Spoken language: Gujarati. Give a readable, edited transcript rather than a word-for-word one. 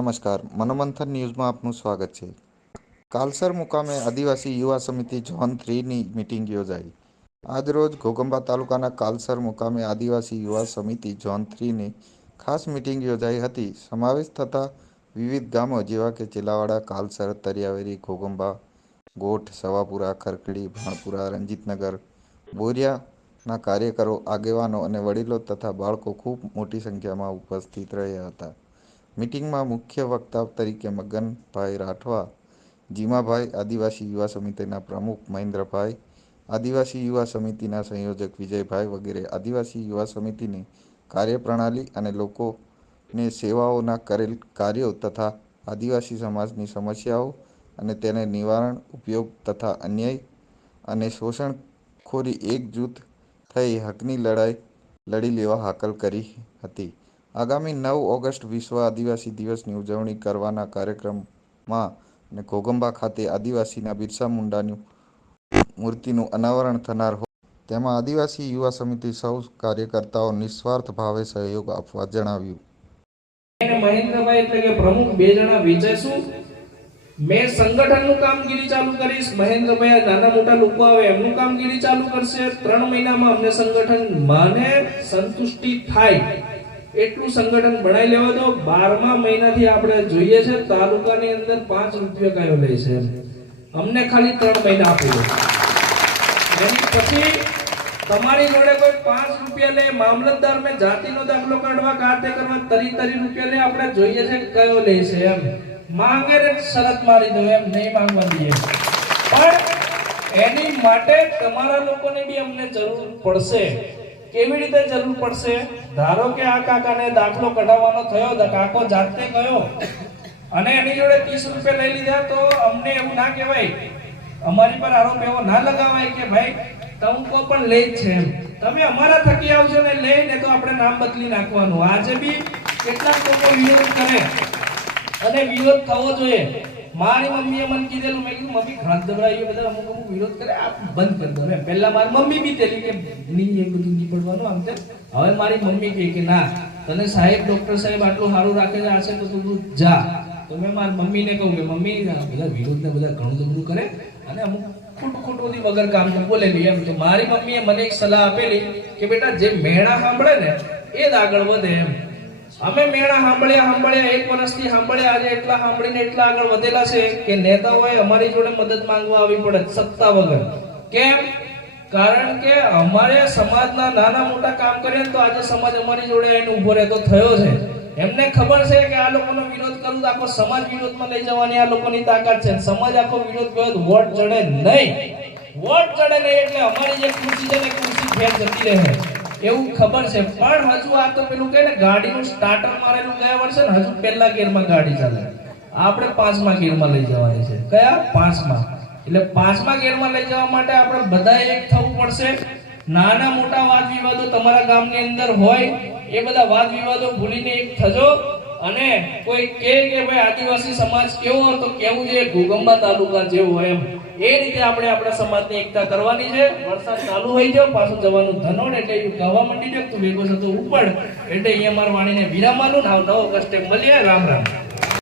નમસ્કાર, મનોમંથન ન્યૂઝમાં આપનું સ્વાગત છે. કાલસર મુકામે આદિવાસી યુવા સમિતિ ઝોન 3ની મિટિંગ યોજાઈ. આજરોજ ઘોગંબા તાલુકાના કાલસર મુકામે આદિવાસી યુવા સમિતિ ઝોન 3ની ખાસ મિટિંગ યોજાઈ હતી. સમાવેશ થતા વિવિધ ગામો જેવા કે ચેલાવાડા, કાલસર, તરિયાવેરી, ઘોગંબા, ગોઠ, સવાપુરા, ખરકડી, ભાણપુરા, રંજીતનગર, બોરિયાના કાર્યકરો, આગેવાનો અને વડીલો તથા બાળકો ખૂબ મોટી સંખ્યામાં ઉપસ્થિત રહ્યા હતા. મીટિંગમાં મુખ્ય વક્તા તરીકે મગનભાઈ રાઠવા, જીમાભાઈ, આદિવાસી યુવા સમિતિના પ્રમુખ મહેન્દ્રભાઈ, આદિવાસી યુવા સમિતિના સંયોજક વિજયભાઈ વગેરે આદિવાસી યુવા સમિતિની કાર્યપ્રણાલી અને લોકોને સેવાઓના કરેલ કાર્યો તથા આદિવાસી સમાજની સમસ્યાઓ અને તેને નિવારણ, ઉપયોગ તથા અન્યાય અને શોષણખોરી એકજૂથ થઈ હકની લડાઈ લડી લેવા હાકલ કરી હતી. આગામી 9 ઓગસ્ટ વિશ્વ આદિવાસી દિવસની ઉજવણી કરવાના કાર્યક્રમમાં અને ઘોગંબા ખાતે આદિવાસીના બિરસા મુંડાની મૂર્તિનું અનાવરણ થનાર હોય તેમાં આદિવાસી યુવા સમિતિ સૌ કાર્યકર્તાઓ નિસ્વાર્થ ભાવે સહયોગ આપવા જણાવ્યું. મહેન્દ્રભાઈ એટલે કે પ્રમુખ બે જણા વેચાઈશું. મેં સંગઠનનું કામગીરી ચાલુ કરીશ. મહેન્દ્રભાઈ નાના મોટા લોકો આવે એમનું કામગીરી ચાલુ કરશે. 3 મહિનામાં અમને સંગઠન માને સંતુષ્ટિ થાય એટલું સંગઠન બનાવી લેવા દો. 12મા મહિનાથી આપણે જોઈએ છે તાલુકાની અંદર 5 રૂપિયા કયો લે છે. અમને ખાલી 3 મહિના આપી દો. એની પછી તમારી જોડે કોઈ 5 રૂપિયા લે, મામલતદાર મેં જાતિનો દાખલો કાઢવા કાતે કરવા તરી રૂપિયા લે, આપણે જોઈએ છે કયો લે છે. એમ માંગે રે શરત મારી દો, એમ નહીં માંગવા દઈએ. પણ એની માટે તમારા લોકોને બી અમને જરૂર પડશે. કેવી રીતે જરૂર પડશે? ધારો કે આ કાકાને દાખલો કઢાવવાનો થયો, કાકો જાતે ગયો અને એની જોડે 30 રૂપિયા લઈ લીધા, તો અમને એવું ના કહેવાય, અમારી પર આરોપ એવો ના લગાવાય કે ભાઈ ટંકો પણ લે જ છે. તમે અમારા થકી આવજો ને લઈને તો આપણે નામ બદલી નાખવાનું. આજે બી કેટલાક લોકો વિરોધ કરે અને વિરોધ થવો જોઈએ. મારી મમ્મીએ મને કીધેલું, મેં કીધું મમ્મી ઘણા દબરાઈએ બધા અમુક વિરોધ કરે, આ બંધ કરી દો. મેં પહેલા મારી મમ્મી બી તેલી કે નહીં એ બધું નહીં પડવાનું આમ તેમ. હવે મારી મમ્મી કહે કે ના, તને સાહેબ ડોક્ટર સાહેબ આટલું સારું રાખે છે આ છે તો તું જા. તો મેં મારી મમ્મીને કહું કે મમ્મી બધા વિરોધ ને બધા ઘણું બધું કરે અને અમુક ખોટું વગર કામ બોલેલી. એમ તો મારી મમ્મીએ મને એક સલાહ આપેલી કે બેટા જે મેણા સાંભળે ને એ જ આગળ વધે. એમ અમે મેણા સાંભળ્યા 1 વર્ષથી સાંભળ્યા, આજે એટલા સાંભળીને એટલા આગળ વધેલા છે કે નેતાઓએ અમારી જોડે મદદ માંગવા આવી પડે સત્તા વગર. કેમ? કારણ કે અમારે સમાજના નાના મોટા કામ કરીએ તો આજે સમાજ અમારી જોડે આવીને ઉભો રહેતો થયો છે. એમને ખબર છે કે આ લોકોનો વિરોધ કરું તો આખો સમાજ વિરોધમાં લઈ જવાની આ લોકોની તાકાત છે. સમાજ આખો વિરોધ કર્યો તો વોટ ચડે નહીં. વોટ ચડે નહીં એટલે અમારી જે ખુરશી છે ને ખુરશી ફેર જતી રહે એવું ખબર છે. પણ હજુ આ તો પેલું કે ને ગાડીનું સ્ટાર્ટર મારેલું ગયા વર્ષે ને હજુ પહેલા ગેરમાં ગાડી ચાલે. આપણે 5મા ગેરમાં લઈ જવાની છે. કયા? 5મા. એટલે 5મા ગેરમાં લઈ જવા માટે આપણે બધાએ એક થવું પડશે. નાના મોટા વાદ વિવાદો તમારા ગામની અંદર હોય એ બધા વાદ વિવાદો ભૂલીને એક થજો. અને કોઈ કહે કે ભાઈ આદિવાસી સમાજ કેવો હતો, કેવું છે ઘોગંબા તાલુકા જેવો એમ, એ રીતે આપણે આપણા સમાજની એકતા કરવાની છે. વરસાદ ચાલુ થઈ જાવ પાછું જવાનું ધનોડ એટલે કહેવા માંડી જાય તું ભેગો થતો ઉપર એટલે અહીંયા મારા વાણીને વિરામ આલું. 9 ઓગસ્ટે મળીએ. રામ રામ.